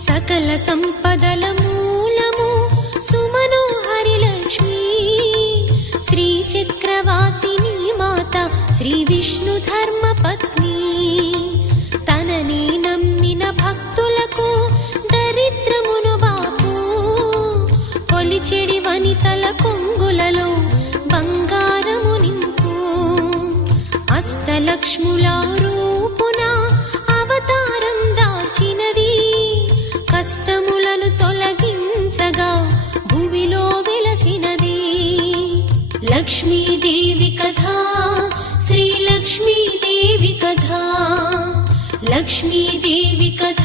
సకల సంపదల మూలము సుమనోహరి లక్ష్మీ శ్రీ చక్రవాసిని మాత శ్రీ విష్ణు ధర్మ పత్ని తనని నమ్మిన భక్తులకు దరిద్రమును బాపు కొలిచెడి వనితల కొంగులలో బంగారము నింపు అష్టలక్ష్ముల రూపున అవతారం దాల్చినది కష్టములను తొలగించగా భూమిలో వెలసినది లక్ష్మీదేవి కథ శ్రీ లక్ష్మీదేవి కథ లక్ష్మీదేవి కథ